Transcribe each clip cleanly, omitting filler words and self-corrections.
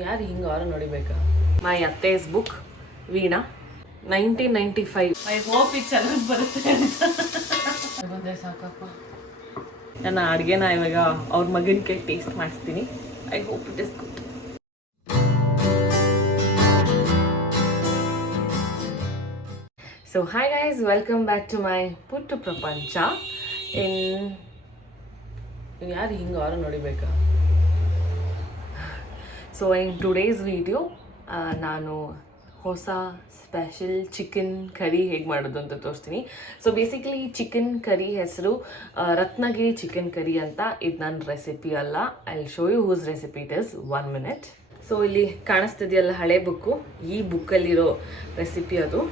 ಯಾರು ಹಿಂಗೆ ಆರು ನೋಡಿಬೇಕಾ? ಮೈ ಅತ್ತೇಸ್ ಬುಕ್ ವೀಣಾ 1995. ಐ ಹೋಪ್ ಇದು ಚೆನ್ನಾಗಿ ಬರುತ್ತೆ ಅಂತ ಬಂದೆ ಸಾಕಪ್ಪ. ನನ್ನ ಅಡುಗೆನ ಇವಾಗ ಅವ್ರ ಮಗನಿಗೆ ಟೇಸ್ಟ್ ಮಾಡಿಸ್ತೀನಿ. I hope it is good. So hi guys, welcome back to my ಪುಟ್ಟು ಪ್ರಪಂಚ. ಯಾರು ಹಿಂಗೆ ಆರು ನೋಡಿಬೇಕಾ? ಸೊ ಇನ್ ಟುಡೇಸ್ ವಿಡಿಯೋ ನಾನು ಹೊಸ ಸ್ಪೆಷಲ್ ಚಿಕನ್ ಕರಿ ಹೇಗೆ ಮಾಡೋದು ಅಂತ ತೋರಿಸ್ತೀನಿ. ಸೊ ಬೇಸಿಕಲಿ ಚಿಕನ್ ಕರಿ ಹೆಸರು ರತ್ನಗಿರಿ ಚಿಕನ್ ಕರಿ ಅಂತ. ಇದು ನನ್ನ ರೆಸಿಪಿ ಅಲ್ಲ. I will show you whose recipe it is 1 minute. So ಇಲ್ಲಿ ಕಾಣಿಸ್ತಿದೆಯಲ್ಲ ಹಳೆ ಬುಕ್ಕು, ಈ ಬುಕ್ಕಲ್ಲಿರೋ ರೆಸಿಪಿ ಅದು.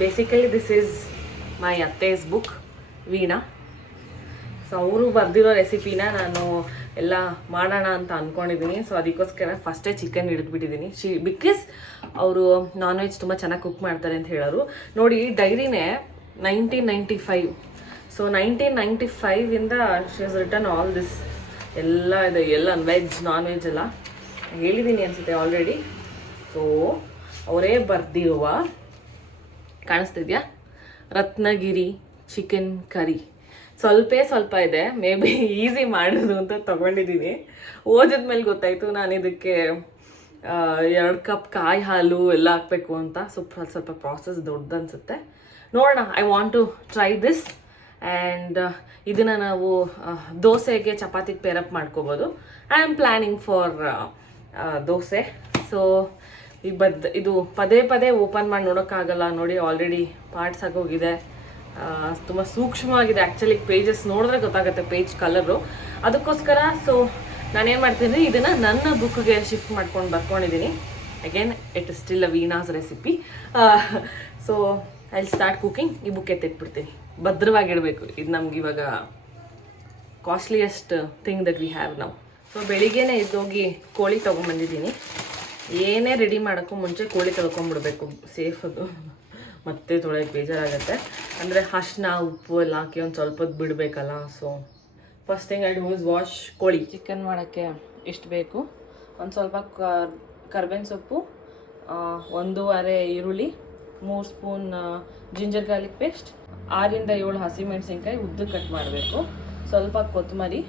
ಬೇಸಿಕಲಿ ದಿಸ್ ಈಸ್ ಮೈ ಅತ್ತೇಸ್ ಬುಕ್ ವೀಣಾ. ಸೊ ಅವರು ಬರೆದಿರೋ ರೆಸಿಪಿನ ನಾನು ಎಲ್ಲ ಮಾಡೋಣ ಅಂತ ಅಂದ್ಕೊಂಡಿದ್ದೀನಿ. ಸೊ ಅದಕ್ಕೋಸ್ಕರ ಫಸ್ಟೇ ಚಿಕನ್ ಹಿಡಿದ್ಬಿಟ್ಟಿದ್ದೀನಿ. ಬಿಕಾಸ್ ಅವರು ನಾನ್ ವೆಜ್ ತುಂಬ ಚೆನ್ನಾಗಿ ಕುಕ್ ಮಾಡ್ತಾರೆ ಅಂತ ಹೇಳೋರು. ನೋಡಿ ಡೈರಿನೇ 1995. ಸೊ 1995ಇಂದ she has written all this ಎಲ್ಲ ಇದೆ, ಎಲ್ಲ ವೆಜ್ ನಾನ್ ವೆಜ್ ಎಲ್ಲ ಹೇಳಿದ್ದೀನಿ ಅನಿಸುತ್ತೆ ಆಲ್ರೆಡಿ. ಸೊ ಅವರೇ ಬರೆದಿರುವ ಕಾಣಿಸ್ತಿದ್ಯಾ ರತ್ನಗಿರಿ ಚಿಕನ್ ಕರಿ. ಸ್ವಲ್ಪ ಇದೆ, ಮೇ ಬಿ ಈಸಿ ಮಾಡೋದು ಅಂತ ತೊಗೊಂಡಿದ್ದೀನಿ. ಓದಿದ್ಮೇಲೆ ಗೊತ್ತಾಯಿತು ನಾನು ಇದಕ್ಕೆ 2 ಕಪ್ ಕಾಯಿ ಹಾಲು ಎಲ್ಲ ಹಾಕಬೇಕು ಅಂತ. ಸ್ವಲ್ಪ ಪ್ರಾಸೆಸ್ ದೊಡ್ಡದು ಅನಿಸುತ್ತೆ. ನೋಡೋಣ. I want to try this. And ಇದನ್ನು ನಾವು ದೋಸೆಗೆ ಚಪಾತಿಗೆ ಪೇರಪ್ ಮಾಡ್ಕೋಬೋದು. I am planning for dosa. So ಇದು ಪದೇ ಓಪನ್ ಮಾಡಿ ನೋಡೋಕ್ಕಾಗಲ್ಲ. ನೋಡಿ ಆಲ್ರೆಡಿ ಪಾರ್ಟ್ಸ್ ಆಗೋಗಿದೆ. ತುಂಬ ಸೂಕ್ಷ್ಮವಾಗಿದೆ ಆ್ಯಕ್ಚುಲಿ. ಪೇಜಸ್ ನೋಡಿದ್ರೆ ಗೊತ್ತಾಗುತ್ತೆ ಪೇಜ್ ಕಲರು. ಅದಕ್ಕೋಸ್ಕರ ಸೊ ನಾನೇನು ಮಾಡ್ತೀನಿ, ಇದನ್ನು ನನ್ನ ಬುಕ್ಗೆ ಶಿಫ್ಟ್ ಮಾಡ್ಕೊಂಡು ಬರ್ಕೊಂಡಿದ್ದೀನಿ. Again it is still a Veena's recipe. So I will start cooking. ಈ ಬುಕ್ ಎತ್ತಿಟ್ಬಿಡ್ತೀನಿ, ಭದ್ರವಾಗಿಡಬೇಕು. ಇದು ನಮ್ಗೆ ಇವಾಗ costliest thing that we have ನಾವು. ಸೊ ಬೆಳಿಗ್ಗೆನೇ ಇದ್ದೋಗಿ ಕೋಳಿ ತೊಗೊಂಬಂದಿದ್ದೀನಿ. ಏನೇ ರೆಡಿ ಮಾಡೋಕ್ಕೂ ಮುಂಚೆ ಕೋಳಿ ತೊಳ್ಕೊಂಬಿಡ್ಬೇಕು, ಸೇಫ್ ಅದು. ಮತ್ತೆ ತೊಳೆಯೋಕ್ಕೆ ಬೇಜಾರಾಗುತ್ತೆ. ಅಂದರೆ ಅರಿಶಿನ ಉಪ್ಪು ಎಲ್ಲ ಹಾಕಿ ಒಂದು ಸ್ವಲ್ಪ ಹೊತ್ತು ಬಿಡಬೇಕಲ್ಲ. So first thing I do is wash ಕೋಳಿ. ಚಿಕನ್ ಮಾಡೋಕ್ಕೆ ಎಷ್ಟು ಬೇಕು, ಒಂದು ಸ್ವಲ್ಪ ಕರ್ಬೇವಿನ ಸೊಪ್ಪು, 1.5 ಈರುಳ್ಳಿ, 3 ಸ್ಪೂನ್ ಜಿಂಜರ್ ಗಾರ್ಲಿಕ್ ಪೇಸ್ಟ್, 6ರಿಂದ 7 ಹಸಿಮೆಣಸಿನ್ಕಾಯಿ ಉದ್ದು ಕಟ್ ಮಾಡಬೇಕು, ಸ್ವಲ್ಪ ಕೊತ್ತಂಬರಿ,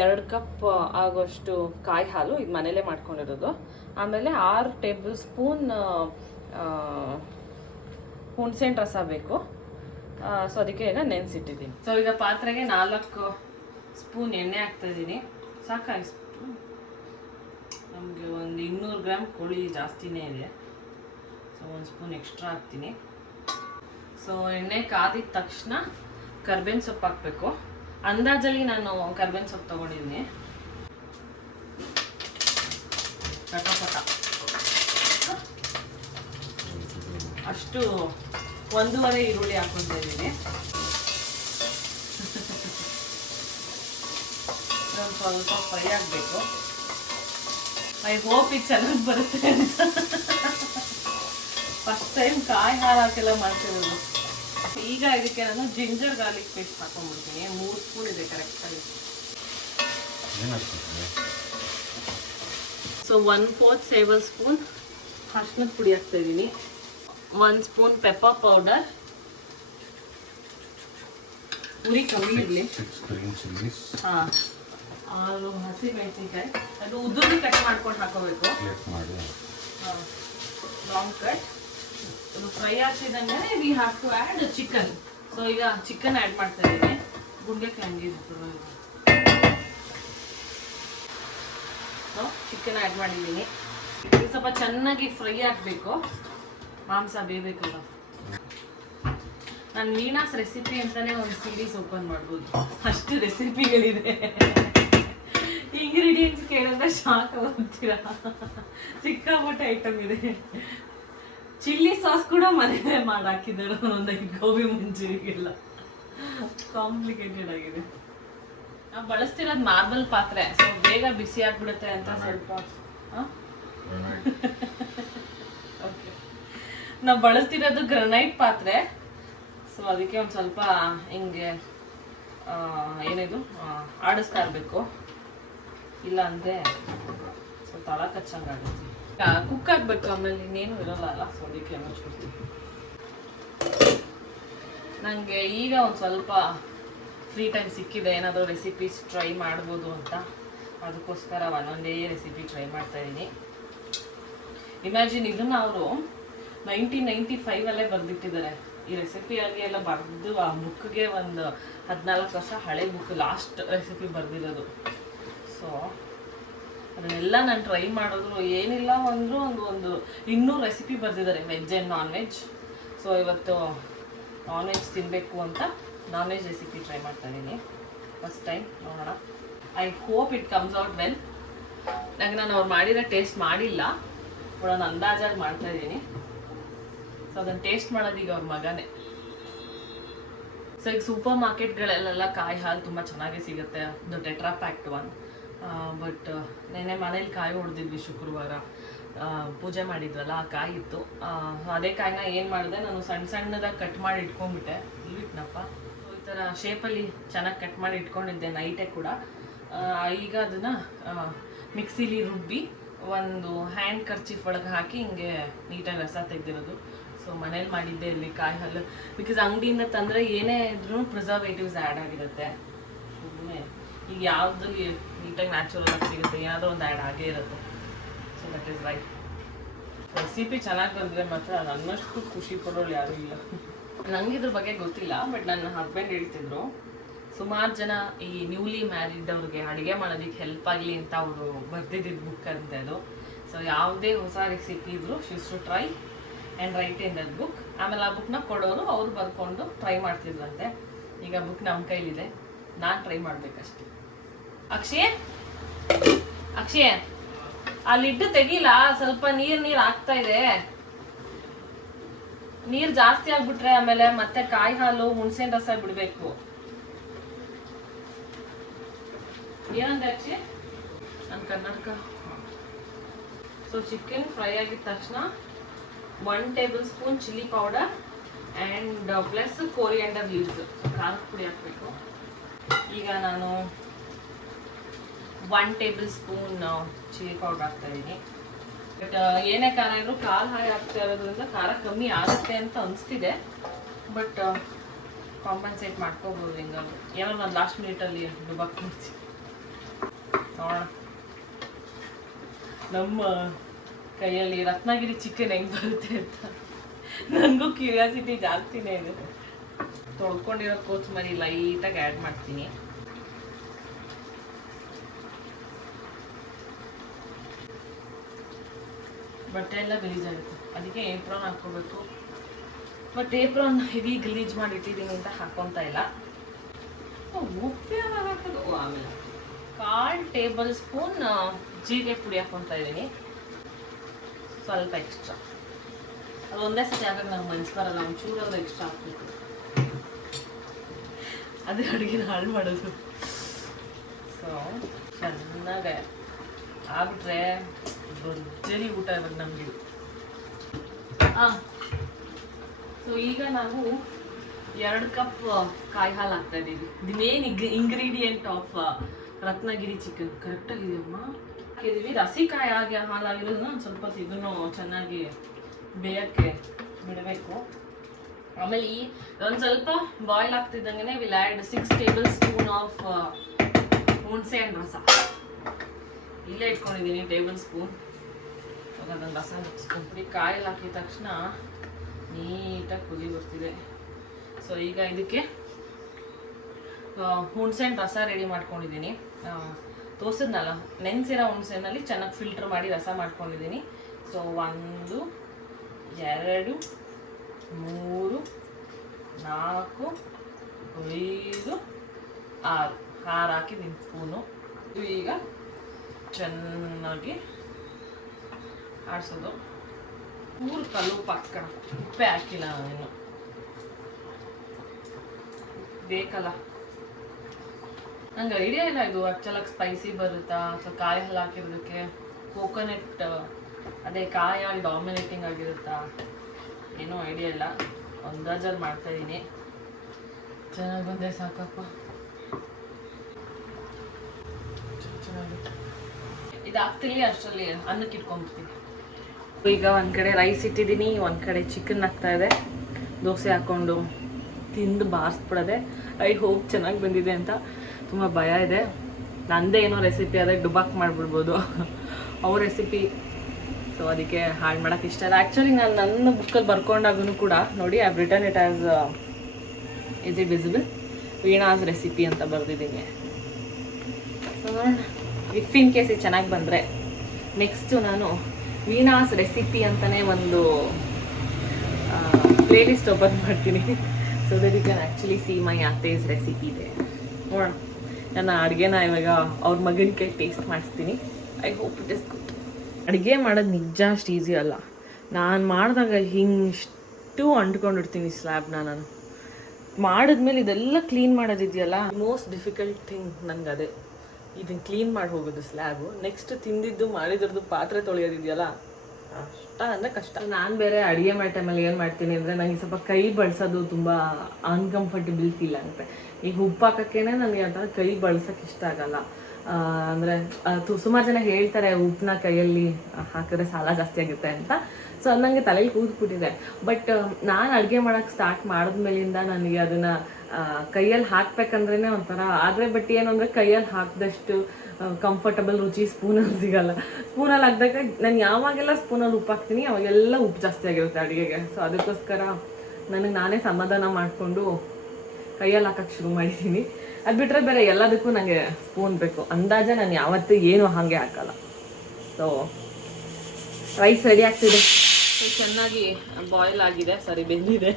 2 ಕಪ್ ಆಗೋಷ್ಟು ಕಾಯಿ ಹಾಲು, ಇದು ಮನೇಲೇ ಮಾಡ್ಕೊಂಡಿರೋದು. ಆಮೇಲೆ 6 ಟೇಬಲ್ ಸ್ಪೂನ್ ಹುಣಸೆಹಣ್ಣು ರಸ ಬೇಕು. ಸೊ ಅದಕ್ಕೆ ಈಗ ನೆನೆಸಿಟ್ಟಿದ್ದೀನಿ. ಸೊ ಈಗ ಪಾತ್ರೆಗೆ 4 ಸ್ಪೂನ್ ಎಣ್ಣೆ ಹಾಕ್ತಾಯಿದ್ದೀನಿ. ಸಾಕಾಗಿಸ್ಬಿಟ್ಟು ನಮಗೆ ಒಂದು 200 ಗ್ರಾಮ್ ಕೋಳಿ ಜಾಸ್ತಿನೇ ಇದೆ. ಸೊ 1 ಸ್ಪೂನ್ ಎಕ್ಸ್ಟ್ರಾ ಹಾಕ್ತೀನಿ. ಸೊ ಎಣ್ಣೆ ಕಾದಿದ ತಕ್ಷಣ ಕರ್ಬೇವಿನ ಸೊಪ್ಪು ಹಾಕಬೇಕು. ಅಂದಾಜಲ್ಲಿ ನಾನು ಕರ್ಬೇವಿನ ಸೊಪ್ಪು ತೊಗೊಂಡಿದ್ದೀನಿ. ಪಟ ಅಷ್ಟು 1.5 ಈರುಳ್ಳಿ ಹಾಕ್ಕೊತಾ ಇದ್ದೀನಿ. ಸ್ವಲ್ಪ ಫ್ರೈ ಆಗಬೇಕು. ಐ ಹೋಪ್ ಇದು ಚೆನ್ನಾಗಿ ಬರುತ್ತೆ ಅಂತ. ಫಸ್ಟ್ ಟೈಮ್ ಕಾಯಿ ಹಾಲು ಹಾಕೆಲ್ಲ ಮಾಡ್ತಿರೋದು. ಈಗ ಇದಕ್ಕೆ ನಾನು ಜಿಂಜರ್ ಗಾರ್ಲಿಕ್ ಪೇಸ್ಟ್ ಹಾಕೊಂಡ್ಬಿಡ್ತೀನಿ. 3 ಸ್ಪೂನ್ ಇದೆ ಕರೆಕ್ಟಾಗಿ. ಸೊ 1/4 ಟೇಬಲ್ ಸ್ಪೂನ್ ಅರಿಶಿನದ ಪುಡಿ ಹಾಕ್ತಾ ಇದ್ದೀನಿ. 1 ಸ್ಪೂನ್ ಪೆಪ್ಪರ್ ಪೌಡರ್. ಉರಿ ಕಮ್ಮಿ ಇರಲಿ. 6 ಹಸಿಮೆಣಸಿನ್ಕಾಯಿ, ಅದು ಉದ್ದುಗೆ ಕಟ್ ಮಾಡ್ಕೊಂಡು ಹಾಕೋಬೇಕು. Long cut. ಅದು ಫ್ರೈ ಆಗ್ತಿದ್ದಂಗೆ we have to add chicken. So ಈಗ ಚಿಕನ್ ಆ್ಯಡ್ ಮಾಡ್ತಾ ಇದ್ದೀನಿ. ಗುಂಡೆಕಾಯಿ ಹಂಗಿರ್ತದೆ. ಚಿಕನ್ ಆ್ಯಡ್ ಮಾಡಿದ್ದೀನಿ. ಇದು ಸ್ವಲ್ಪ ಚೆನ್ನಾಗಿ ಫ್ರೈ ಆಗಬೇಕು, ಮಾಂಸ ಬೇಯಬೇಕಲ್ಲ. ನಾನು ವೀಣಾಸ್ ರೆಸಿಪಿ ಅಂತಲೇ ಒಂದು ಸೀರೀಸ್ ಓಪನ್ ಮಾಡ್ಬೋದು, ಅಷ್ಟು ರೆಸಿಪಿಗಳಿದೆ. ಇಂಗ್ರೀಡಿಯೆಂಟ್ಸ್ ಕೇಳಿದ್ರೆ ಶಾಕ್ ಆಗ್ತೀರಾ, ಸಿಕ್ಕಾಪಟ್ಟೆ ಐಟಮ್ ಇದೆ. ಚಿಲ್ಲಿ ಸಾಸ್ ಕೂಡ ಮನೇಲೆ ಮಾಡಿ ಹಾಕಿದ್ದಾರೆ ಒಂದೊಂದು ಗೋಬಿ ಮಂಚೂರಿಗೆಲ್ಲ. ಕಾಂಪ್ಲಿಕೇಟೆಡ್ ಆಗಿದೆ. ನಾವು ಬಳಸ್ತಿರೋದು ಮಾರ್ಬಲ್ ಪಾತ್ರೆ, ಸೊ ಬೇಗ ಬಿಸಿ ಆಗ್ಬಿಡುತ್ತೆ ಅಂತ ಸ್ವಲ್ಪ. ಓಕೆ, ನಾವು ಬಳಸ್ತಿರೋದು ಗ್ರನೈಟ್ ಪಾತ್ರೆ. ಸೊ ಅದಕ್ಕೆ ಒಂದು ಸ್ವಲ್ಪ ಹಿಂಗೆ ಏನಿದು ಆಡಿಸ್ತಾ ಇರಬೇಕು, ಇಲ್ಲ ಅಂದರೆ ಸ್ವಲ್ಪ ತಳ ಕಚ್ಚಂಗಾಗುತ್ತೆ. ಕುಕ್ ಆಗಬೇಕು, ಆಮೇಲೆ ಇನ್ನೇನು ಇರೋಲ್ಲ ಅಲ್ಲ, ಸೊ ಅದಕ್ಕೆ ಮುಚ್ಬಿಡ್ತೀನಿ. ನನಗೆ ಈಗ ಒಂದು ಸ್ವಲ್ಪ ಫ್ರೀ ಟೈಮ್ ಸಿಕ್ಕಿದೆ, ಏನಾದರೂ ರೆಸಿಪೀಸ್ ಟ್ರೈ ಮಾಡ್ಬೋದು ಅಂತ. ಅದಕ್ಕೋಸ್ಕರ ಒಂದೊಂದೇ ರೆಸಿಪಿ ಟ್ರೈ ಮಾಡ್ತಾಯಿದ್ದೀನಿ. ಇಮ್ಯಾಜಿನ್, ಇದನ್ನು ಅವರು 1995 ಬರೆದಿಟ್ಟಿದ್ದಾರೆ. ಈ ರೆಸಿಪಿಯಾಗಿ ಎಲ್ಲ ಬರೆದು ಆ ಬುಕ್ಗೆ ಒಂದು 14 ವರ್ಷ ಹಳೆ ಬುಕ್, ಲಾಸ್ಟ್ ರೆಸಿಪಿ ಬರೆದಿರೋದು. ಸೊ ಅದನ್ನೆಲ್ಲ ನಾನು ಟ್ರೈ ಮಾಡಿದ್ರು ಏನಿಲ್ಲ ಅಂದರೂ ಒಂದು 200 ರೆಸಿಪಿ ಬರೆದಿದ್ದಾರೆ, veg and non veg. So ಇವತ್ತು ನಾನ್ ವೆಜ್ ತಿನ್ನಬೇಕು ಅಂತ ನಾನ್ ವೆಜ್ ರೆಸಿಪಿ ಟ್ರೈ ಮಾಡ್ತಾಯಿದ್ದೀನಿ ಫಸ್ಟ್ ಟೈಮ್. ನೋಡೋಣ, I hope it comes out well. ಯಾಕೆ ನಾನು ಅವ್ರು ಮಾಡಿರೋ ಟೇಸ್ಟ್ ಮಾಡಿಲ್ಲ, ಒಂದು ಅಂದಾಜಾಗಿ ಮಾಡ್ತಾಯಿದ್ದೀನಿ. ಸೊ ಅದನ್ನು ಟೇಸ್ಟ್ ಮಾಡೋದು ಈಗ ಅವ್ರ ಮಗನೇ. ಸೊ ಈಗ ಸೂಪರ್ ಮಾರ್ಕೆಟ್ಗಳಲ್ಲೆಲ್ಲ ಕಾಯಿ ಹಾಲು ತುಂಬ ಚೆನ್ನಾಗಿ ಸಿಗುತ್ತೆ, ಅದು ಟೆಟ್ರಾ ಪ್ಯಾಕ್ಡ್ ಒನ್. ಬಟ್ ನೆನ್ನೆ ಮನೇಲಿ ಕಾಯಿ ಹೊಡೆದಿದ್ವಿ, ಶುಕ್ರವಾರ ಪೂಜೆ ಮಾಡಿದ್ವಲ್ಲ, ಆ ಕಾಯಿ ಇತ್ತು. ಅದೇ ಕಾಯಿನ ಏನು ಮಾಡಿದೆ, ನಾನು ಸಣ್ಣ ಸಣ್ಣದಾಗಿ ಕಟ್ ಮಾಡಿ ಇಟ್ಕೊಂಡ್ಬಿಟ್ಟೆ. ಇಲ್ಲಿಟ್ನಪ್ಪ, ಈ ಥರ ಶೇಪಲ್ಲಿ ಚೆನ್ನಾಗಿ ಕಟ್ ಮಾಡಿ ಇಟ್ಕೊಂಡಿದ್ದೆ ನೈಟೇ ಕೂಡ. ಈಗ ಅದನ್ನು ಮಿಕ್ಸಿಲಿ ರುಬ್ಬಿ ಒಂದು ಹ್ಯಾಂಡ್ ಕರ್ಚೀಫ್ ಒಳಗೆ ಹಾಕಿ ಹಿಂಗೆ ನೀಟಾಗಿ ರಸ ತೆಗೆದಿರೋದು. ಸೊ ಮನೇಲಿ ಮಾಡಿದ್ದೆ ಇಲ್ಲಿ ಕಾಯಿ ಹಾಲು. ಬಿಕಾಸ್ ಅಂಗಡಿಯಿಂದ ತಂದರೆ ಏನೇ ಇದ್ರೂ ಪ್ರಿಸರ್ವೇಟಿವ್ಸ್ ಆ್ಯಡ್ ಆಗಿರುತ್ತೆ. ಈಗ ಯಾವುದು ನೀಟಾಗಿ ನ್ಯಾಚುರಲ್ ಆಗಿ ಸಿಗುತ್ತೆ, ಏನಾದರೂ ಒಂದು ಆ್ಯಡ್ ಆಗೇ ಇರುತ್ತೆ. So that is right. Recipe ಚೆನ್ನಾಗಿ ಬಂದರೆ ಮಾತ್ರ ನನ್ನಷ್ಟು ಖುಷಿ ಪಡೋಳು ಯಾರೂ ಇಲ್ಲ. ನನಗೆ ಇದ್ರ ಬಗ್ಗೆ ಗೊತ್ತಿಲ್ಲ, ಬಟ್ ನನ್ನ ಹಸ್ಬೆಂಡ್ ಹೇಳ್ತಿದ್ರು ಸುಮಾರು ಜನ ಈ ನ್ಯೂಲಿ ಮ್ಯಾರಿಡ್ ಅವ್ರಿಗೆ ಅಡುಗೆ ಮಾಡೋದಕ್ಕೆ ಹೆಲ್ಪ್ ಆಗಲಿ ಅಂತ ಅವರು ಬರ್ದಿದ್ದಿದ್ದು ಬುಕ್ ಅಂತ ಅದು. ಸೊ ಯಾವುದೇ ಹೊಸ ರೆಸಿಪಿ ಇದ್ದರೂ she's to try and write in that book. ಆಮೇಲೆ ಆ ಬುಕ್ನ ಕೊಡೋರು ಅವ್ರು ಬರ್ಕೊಂಡು ಟ್ರೈ ಮಾಡ್ತಿದ್ರಂತೆ. ಈಗ ಬುಕ್ ನಮ್ಮ ಕೈಲಿದೆ, ನಾನು ಟ್ರೈ ಮಾಡಬೇಕಷ್ಟೆ. ಅಕ್ಷಯ್ ಅಕ್ಷಯ್, ಆ ಲಿಡ್ ತೆಗಿಲ್ಲ, ಸ್ವಲ್ಪ ನೀರು ಆಗ್ತಾ ಇದೆ. ನೀರು ಜಾಸ್ತಿ ಆಗ್ಬಿಟ್ರೆ ಆಮೇಲೆ ಮತ್ತೆ ಕಾಯಿ ಹಾಲು ಹುಣಸೆ ರಸ ಬಿಡಬೇಕು. ಏನಂದ್ರೆ ಅಕ್ಷಯ್, ನನ್ನ ಕರ್ನಾಟಕ. ಸೊ ಚಿಕನ್ ಫ್ರೈ ಆಗಿದ ತಕ್ಷಣ 1 table spoon chilli powder and plus coriander leaves, ಖಾರದ ಪುಡಿ ಹಾಕಬೇಕು. ಈಗ ನಾನು 1 ಟೇಬಲ್ ಸ್ಪೂನ್ ಚಿಲ್ಲಿ ಪೌಡರ್ ಹಾಕ್ತಾಯಿದ್ದೀನಿ. ಬಟ್ ಏನೇ ಖಾರ ಇದ್ರೂ ಕಾಲು ಹಾಗೆ ಹಾಕ್ತಾ ಇರೋದ್ರಿಂದ ಖಾರ ಕಮ್ಮಿ ಆಗುತ್ತೆ ಅಂತ ಅನಿಸ್ತಿದೆ. ಬಟ್ ಕಾಂಪನ್ಸೇಟ್ ಮಾಡ್ಕೋಬೋದು ಹಿಂಗಾಗಿ. ಏನೋ ನಾನು ಲಾಸ್ಟ್ ಮಿನಿಟಲ್ಲಿ ಡುಬಾಕ್ಬಿಡ್ತೀನಿ. ನೋಡೋಣ ನಮ್ಮ ಕೈಯಲ್ಲಿ ರತ್ನಗಿರಿ ಚಿಕನ್ ಹೆಂಗೆ ಬರುತ್ತೆ ಅಂತ. ನನಗೂ ಕ್ಯೂರಿಯಾಸಿಟಿ ಜಾಸ್ತಿನೇ ಇದೆ. ತೊಳ್ಕೊಂಡಿರೋ ಕೊತ್ತಂಬರಿ ಲೈಟಾಗಿ ಆ್ಯಡ್ ಮಾಡ್ತೀನಿ. ಬಟ್ಟೆ ಎಲ್ಲ ಗಲೀಜಾಗುತ್ತೆ, ಅದಕ್ಕೆ ಏಪ್ರಾನ್ ಹಾಕ್ಕೋಬೇಕು. ಬಟ್ ಏಪ್ರಾನ್ ಹೆವಿ ಗಲೀಜ್ ಮಾಡಿಟ್ಟಿದ್ದೀನಿ ಅಂತ ಹಾಕ್ಕೊತಾ ಇಲ್ಲ. ಉಪ್ಪು ಯಾವಾಗ ಹಾಕೋದು? ಆಮೇಲೆ 1/4 ಟೇಬಲ್ ಸ್ಪೂನ್ ಜೀರಿಗೆ ಪುಡಿ ಹಾಕ್ಕೊತಾ ಇದ್ದೀನಿ, ಸ್ವಲ್ಪ ಎಕ್ಸ್ಟ್ರಾ. ಅದು ಒಂದೇ ಸತಿ ಹಾಕಕ್ಕೆ ನಂಗೆ ಮನಸ್ಸು ಬರಲ್ಲ, ಒಂಚೂರಾದ್ರೂ ಎಕ್ಸ್ಟ್ರಾ ಹಾಕ್ಬೇಕು. ಅದೇ ಅಡುಗೆನ ಹಾಳು ಮಾಡೋದು. ಸೊ ಚೆನ್ನಾಗಿ ಆಗ್ಬಿಟ್ರೆ ಭರ್ಜರಿ ಊಟ ಇವಾಗ ನಮಗೆ. ಸೊ ಈಗ ನಾವು 2 ಕಪ್ ಕಾಯಿ ಹಾಲು ಹಾಕ್ತಾ ಇದ್ದೀವಿ. The main ingredient of Ratnagiri chicken. ಕರೆಕ್ಟಾಗಿದೆಯಮ್ಮ. ಹಾಕಿದ್ದೀವಿ ಹಸಿಕಾಯಿ ಆಗಿ ಹಾಲಾಗಿರೋದನ್ನ ಒಂದು ಸ್ವಲ್ಪ ಇದನ್ನು ಚೆನ್ನಾಗಿ ಬೇಯಕ್ಕೆ ಬಿಡಬೇಕು. ಆಮೇಲೆ ಈ ಒಂದು ಸ್ವಲ್ಪ ಬಾಯ್ಲ್ ಆಗ್ತಿದ್ದಂಗೆ will add 6 tablespoon of ಹುಣಸೆ ಹಣ್ಣು ರಸ. ಇಲ್ಲೇ ಇಟ್ಕೊಂಡಿದ್ದೀನಿ ಟೇಬಲ್ ಸ್ಪೂನ್. ಇವಾಗ ಅದನ್ನು ರಸ ಮುಗಿಸ್ಕೊಂಡ್ಬಿಟ್ಟು ಕಾಯಲ್ಲಿ ಹಾಕಿದ ತಕ್ಷಣ ನೀಟಾಗಿ ಕುದಿ ಬರ್ತಿದೆ. ಸೊ ಈಗ ಇದಕ್ಕೆ ಹುಣಸೆಹಣ್ಣು ರಸ ರೆಡಿ ಮಾಡ್ಕೊಂಡಿದ್ದೀನಿ. ತೋರಿಸಿದ್ನಲ್ಲ, ನೆನೆಸಿರೋ ಹುಣಸೆಹಣ್ಣಲ್ಲಿ ಚೆನ್ನಾಗಿ ಫಿಲ್ಟ್ರ್ ಮಾಡಿ ರಸ ಮಾಡ್ಕೊಂಡಿದ್ದೀನಿ. ಸೊ 1 2 3 4 5 6 ಹಾಕಿದ್ದೀನಿ ಸ್ಪೂನು. ಇದು ಈಗ ಚೆನ್ನಾಗಿ ಆಡಿಸೋದು. 3 ಕಲ್ಲುಪ್ಪು ಹಾಕೋಣ, ಉಪ್ಪೇ ಹಾಕಿಲ್ಲ ನಾನೇನು, ಬೇಕಲ್ಲ. ನಂಗೆ ಐಡಿಯಾ ಇಲ್ಲ ಇದು ಆ್ಯಕ್ಚುಲಾಗಿ ಸ್ಪೈಸಿ ಬರುತ್ತಾ ಅಥವಾ ಕಾಯಿ ಹಾಲು ಹಾಕಿರೋದಕ್ಕೆ ಕೋಕೋನಟ್ ಅದೇ ಕಾಯಿ ಹಾಲು ಡಾಮಿನೇಟಿಂಗ್ ಆಗಿರುತ್ತಾ, ಏನೂ ಐಡಿಯಾ ಇಲ್ಲ. ಅಂದಾಜಲ್ಲಿ ಮಾಡ್ತಾಯಿದ್ದೀನಿ. ಚೆನ್ನಾಗಿ ಬಂದರೆ ಸಾಕಪ್ಪ. ಚೆನ್ನಾಗಿ ಇದಾಗ್ತಿರ್ಲಿ ಅಷ್ಟರಲ್ಲಿ ಅನ್ನಕ್ಕೆ ಇಟ್ಕೊಂಡ್ಬಿಡ್ತೀನಿ. ಈಗ ಒಂದು ಕಡೆ ರೈಸ್ ಇಟ್ಟಿದ್ದೀನಿ, ಒಂದು ಕಡೆ ಚಿಕನ್ ಹಾಕ್ತಾ ಇದೆ. ದೋಸೆ ಹಾಕ್ಕೊಂಡು ತಿಂದು ಬಾರಿಸ್ಬಿಡೋದೆ. ಐ ಹೋಪ್ ಚೆನ್ನಾಗಿ ಬಂದಿದೆ ಅಂತ ತುಂಬ ಭಯ ಇದೆ. ನಂದೇ ಏನೋ ರೆಸಿಪಿ ಅದೇ ಡುಬಾಕ್ ಮಾಡಿಬಿಡ್ಬೋದು ಅವ್ರ ರೆಸಿಪಿ. ಸೊ ಅದಕ್ಕೆ ಹಾಳು ಮಾಡೋಕ್ಕೆ ಇಷ್ಟ ಇಲ್ಲ. ಆ್ಯಕ್ಚುಲಿ ನಾನು ನನ್ನ ಬುಕ್ಕಲ್ಲಿ ಬರ್ಕೊಂಡಾಗೂ ಕೂಡ ನೋಡಿ, I written it as is it visible Veena's recipe ಅಂತ ಬರೆದಿದ್ದೀನಿ. ಸೊ ಇಫ್ ಇನ್ ಕೇಸ್ ಇದು ಚೆನ್ನಾಗಿ ಬಂದರೆ ನೆಕ್ಸ್ಟು ನಾನು ವೀಣಾಸ್ ರೆಸಿಪಿ ಅಂತಲೇ ಒಂದು ಪ್ಲೇಲಿಸ್ಟ್ ಓಪನ್ ಮಾಡ್ತೀನಿ. So that you can actually see my ಅತ್ತೇಸ್ ರೆಸಿಪಿ ಇದೆ. ನೋಡೋಣ, ನನ್ನ ಅಡುಗೆನ ಇವಾಗ ಅವ್ರ ಮಗನ ಕೈ ಟೇಸ್ಟ್ ಮಾಡಿಸ್ತೀನಿ. I hope it is good. ಅಡುಗೆ ಮಾಡೋದು ನಿಜ ಅಷ್ಟು ಈಸಿ ಅಲ್ಲ. ನಾನು ಮಾಡಿದಾಗ ಹಿಂಗಿಷ್ಟು ಅಂಟ್ಕೊಂಡಿರ್ತೀನಿ ಸ್ಲ್ಯಾಬ್ನ. ನಾನು ಮಾಡಿದ್ಮೇಲೆ ಇದೆಲ್ಲ ಕ್ಲೀನ್ ಮಾಡೋದಿದೆಯಲ್ಲ, ಮೋಸ್ಟ್ ಡಿಫಿಕಲ್ಟ್ ಥಿಂಗ್ ನನಗೆ ಅದೇ. ಇದನ್ನು ಕ್ಲೀನ್ ಮಾಡಿ ಹೋಗೋದು ಸ್ಲ್ಯಾಬು. ನೆಕ್ಸ್ಟ್ ತಿಂದಿದ್ದು ಮಾಡಿದ್ರದ್ದು ಪಾತ್ರೆ ತೊಳೆಯೋದಿದೆಯಲ್ಲ, ಕಷ್ಟ ಅಂದರೆ ಕಷ್ಟ. ನಾನು ಬೇರೆ ಅಡುಗೆ ಮಾಡೋ ಟೈಮಲ್ಲಿ ಏನು ಮಾಡ್ತೀನಿ ಅಂದರೆ, ನನಗೆ ಸ್ವಲ್ಪ ಕೈ ಬಳಸೋದು ತುಂಬ ಅನ್ಕಂಫರ್ಟಬಲ್ ಫೀಲ್ ಆಗುತ್ತೆ. ಈಗ ಉಪ್ಪು ಹಾಕೋಕ್ಕೇ ನನಗೆ ಅದನ್ನು ಕೈ ಬಳಸೋಕ್ಕೆ ಇಷ್ಟ ಆಗಲ್ಲ. ಅಂದರೆ ಸುಮಾರು ಜನ ಹೇಳ್ತಾರೆ ಉಪ್ಪನ್ನ ಕೈಯಲ್ಲಿ ಹಾಕಿದ್ರೆ ಸಾಲ ಜಾಸ್ತಿ ಆಗುತ್ತೆ ಅಂತ. ಸೊ ಅದು ನನಗೆ ತಲೆಯಲ್ಲಿ ಕೂತ್ಬಿಟ್ಟಿದೆ. ಬಟ್ ನಾನು ಅಡುಗೆ ಮಾಡೋಕ್ಕೆ ಸ್ಟಾರ್ಟ್ ಮಾಡಿದ್ಮೇಲಿಂದ ನನಗೆ ಅದನ್ನು ಕೈಯಲ್ಲಿ ಹಾಕ್ಬೇಕಂದ್ರೇ ಒಂಥರ ಆದರೆ, ಬಟ್ ಏನು ಅಂದರೆ ಕೈಯಲ್ಲಿ ಹಾಕಿದಷ್ಟು ಕಂಫರ್ಟಬಲ್ ರುಚಿ ಸ್ಪೂನಲ್ಲಿ ಸಿಗಲ್ಲ. ಸ್ಪೂನಲ್ಲಿ ಹಾಕಿದಾಗ ನಾನು ಯಾವಾಗೆಲ್ಲ ಸ್ಪೂನಲ್ಲಿ ಉಪ್ಪು ಹಾಕ್ತೀನಿ ಅವಾಗೆಲ್ಲ ಉಪ್ಪು ಜಾಸ್ತಿ ಆಗಿರುತ್ತೆ ಅಡುಗೆಗೆ. ಸೊ ಅದಕ್ಕೋಸ್ಕರ ನನಗೆ ನಾನೇ ಸಮಾಧಾನ ಮಾಡಿಕೊಂಡು ಕೈಯಲ್ಲಿ ಹಾಕೋಕ್ಕೆ ಶುರು ಮಾಡಿದ್ದೀನಿ. ಅದು ಬಿಟ್ಟರೆ ಬೇರೆ ಎಲ್ಲದಕ್ಕೂ ನನಗೆ ಸ್ಪೂನ್ ಬೇಕು. ಅಂದಾಜ ನಾನು ಯಾವತ್ತೂ ಏನು ಹಾಗೆ ಹಾಕಲ್ಲ. ಸೊ ರೈಸ್ ರೆಡಿ ಆಗ್ತಿದೆ, ಚೆನ್ನಾಗಿ ಬಾಯ್ಲ್ ಆಗಿದೆ, ಬೆಂದಿದೆ.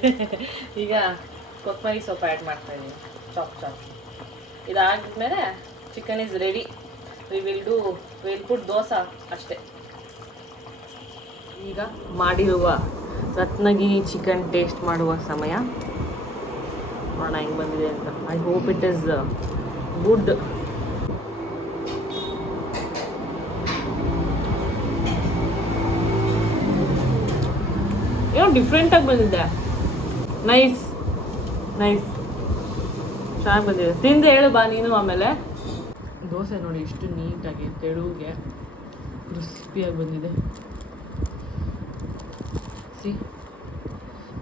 ಈಗ ಕೊತ್ತಂಬರಿ ಸೊಪ್ಪು ಆ್ಯಡ್ ಮಾಡ್ತಾಯಿದ್ದೀನಿ, ಚಾಪ್. ಇದಾದ್ಮೇಲೆ chicken is ready. Will put dosa ಅಷ್ಟೇ. ಈಗ ಮಾಡಿರುವ ರತ್ನಗಿರಿ ಚಿಕನ್ ಟೇಸ್ಟ್ ಮಾಡುವ ಸಮಯ. ನೋಡೋಣ ಹೆಂಗೆ ಬಂದಿದೆ ಅಂತ. I hope it is good. ಏನೋ ಡಿಫ್ರೆಂಟಾಗಿ ಬಂದಿದೆ. ನೈಸ್ ಚೆನ್ನಾಗಿ ಬಂದಿದೆ. ತಿಂದು ಹೇಳು ಬಾ ನೀನು. ಆಮೇಲೆ ದೋಸೆ ನೋಡಿ ಎಷ್ಟು ನೀಟಾಗಿ ತೆಳುಗೆ ಕ್ರಿಸ್ಪಿಯಾಗಿ ಬಂದಿದೆ. ಸಿ,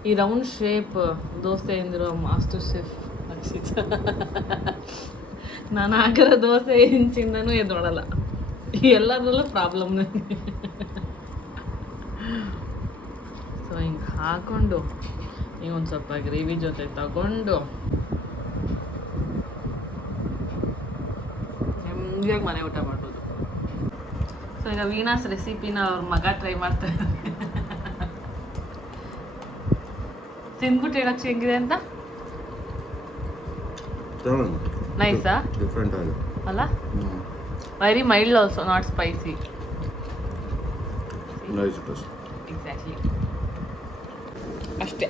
ಈ ರೌಂಡ್ ಶೇಪ್ ದೋಸೆ ಎಂದಿರೋ ಮಾಸ್ಟರ್ ಶೆಫ್ ಅಕ್ಷಿತ್. ನಾನು ಹಾಕಿರೋ ದೋಸೆ ಇಂಚಿಂದನೂ ಎದ್ದೋಳಲ್ಲ. ಎಲ್ಲದರಲ್ಲೂ ಪ್ರಾಬ್ಲಮ್ ನನಗೆ. ಸೊ ಹಿಂಗೆ ಹಾಕ್ಕೊಂಡು ಈಗ ಒಂದು ಸ್ವಲ್ಪ ಗ್ರೇವಿ ಜೊತೆ ತಗೊಂಡು ನೆಮ್ಮದಿಯಾಗಿ ಮನೆ ಊಟ ಮಾಡ್ಬೋದು. ಸೊ ಈಗ ವೀಣಾಸ್ ರೆಸಿಪಿನ ಅವ್ರ ಮಗ ಟ್ರೈ ಮಾಡ್ತಾ ಇದ್ದಾರೆ. ತಿಂದ್ಬಿಟ್ಟು ಹೇಳಕ್ಕೆ ಹೆಂಗಿದೆ ಅಂತ. ನೈಸಾ? ಅಲ್ಲ, very mild also, not spicy. Exactly ಅಷ್ಟೇ.